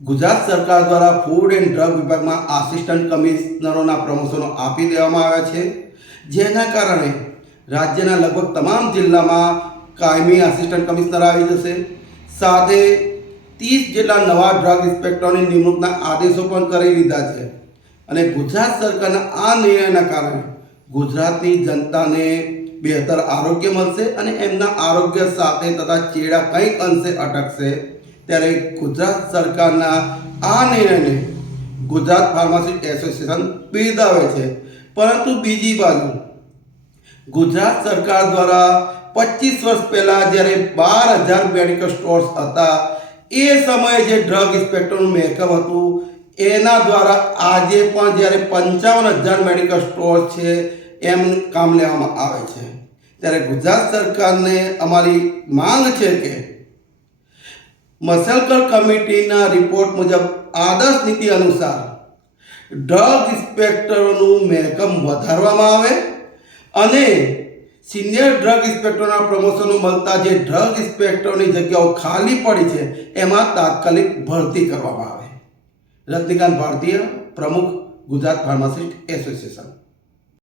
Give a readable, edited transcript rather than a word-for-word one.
ગુજરાત સરકાર દ્વારા food and drug વિભાગમાં આસિસ્ટન્ટ કમિશનરોના પ્રમોશનો આપી દેવામાં આવ્યા છે, જેના કારણે રાજ્યના લગભગ તમામ જિલ્લામાં કાયમી આસિસ્ટન્ટ કમિશનર આવી જશે. સાથે 30 જેટલા નવા ડ્રગ ઇન્સ્પેક્ટરોની નિમણૂકના આદેશો પણ કરી લીધા છે. અને ગુજરાત સરકારના આ નિર્ણયના કારણે ગુજરાતની જનતાને બહેતર આરોગ્ય મળશે અને એમના આરોગ્ય સાથે તથા ચેડા કંઈક અંશે અટકશે. ત્યારે ગુજરાત સરકારના આ નિર્ણયને ગુજરાત ફાર્માસિસ્ટ એસોસિએશન બિરદાવે છે. પરંતુ બીજી બાજુ ગુજરાત સરકાર દ્વારા 25 વર્ષ પહેલાં જ્યારે 12,000 મેડિકલ સ્ટોર્સ હતા, એ સમયે જે ડ્રગ ઇન્સ્પેક્ટરનું મેકઅપ હતું, એના દ્વારા આજે પણ જ્યારે 55,000 મેડિકલ સ્ટોર છે એમ કામ લેવામાં આવે છે. ત્યારે ગુજરાત સરકારને અમારી માંગ છે કે મસેલકર કમિટીના રિપોર્ટ મુજબ આદર્શ નીતિ અનુસાર ડ્રગ ઇન્સ્પેક્ટરોનું મેકઅપ વધારવામાં આવે અને સિનિયર ડ્રગ ઇન્સ્પેક્ટરોના પ્રમોશનો મળતા જે ડ્રગ ઇન્સ્પેક્ટરોની જગ્યાઓ ખાલી પડી છે એમાં તાત્કાલિક ભરતી કરવામાં આવે. રજનીકાંત ભારતીય, પ્રમુખ, ગુજરાત ફાર્માસિસ્ટ એસોસિએશન.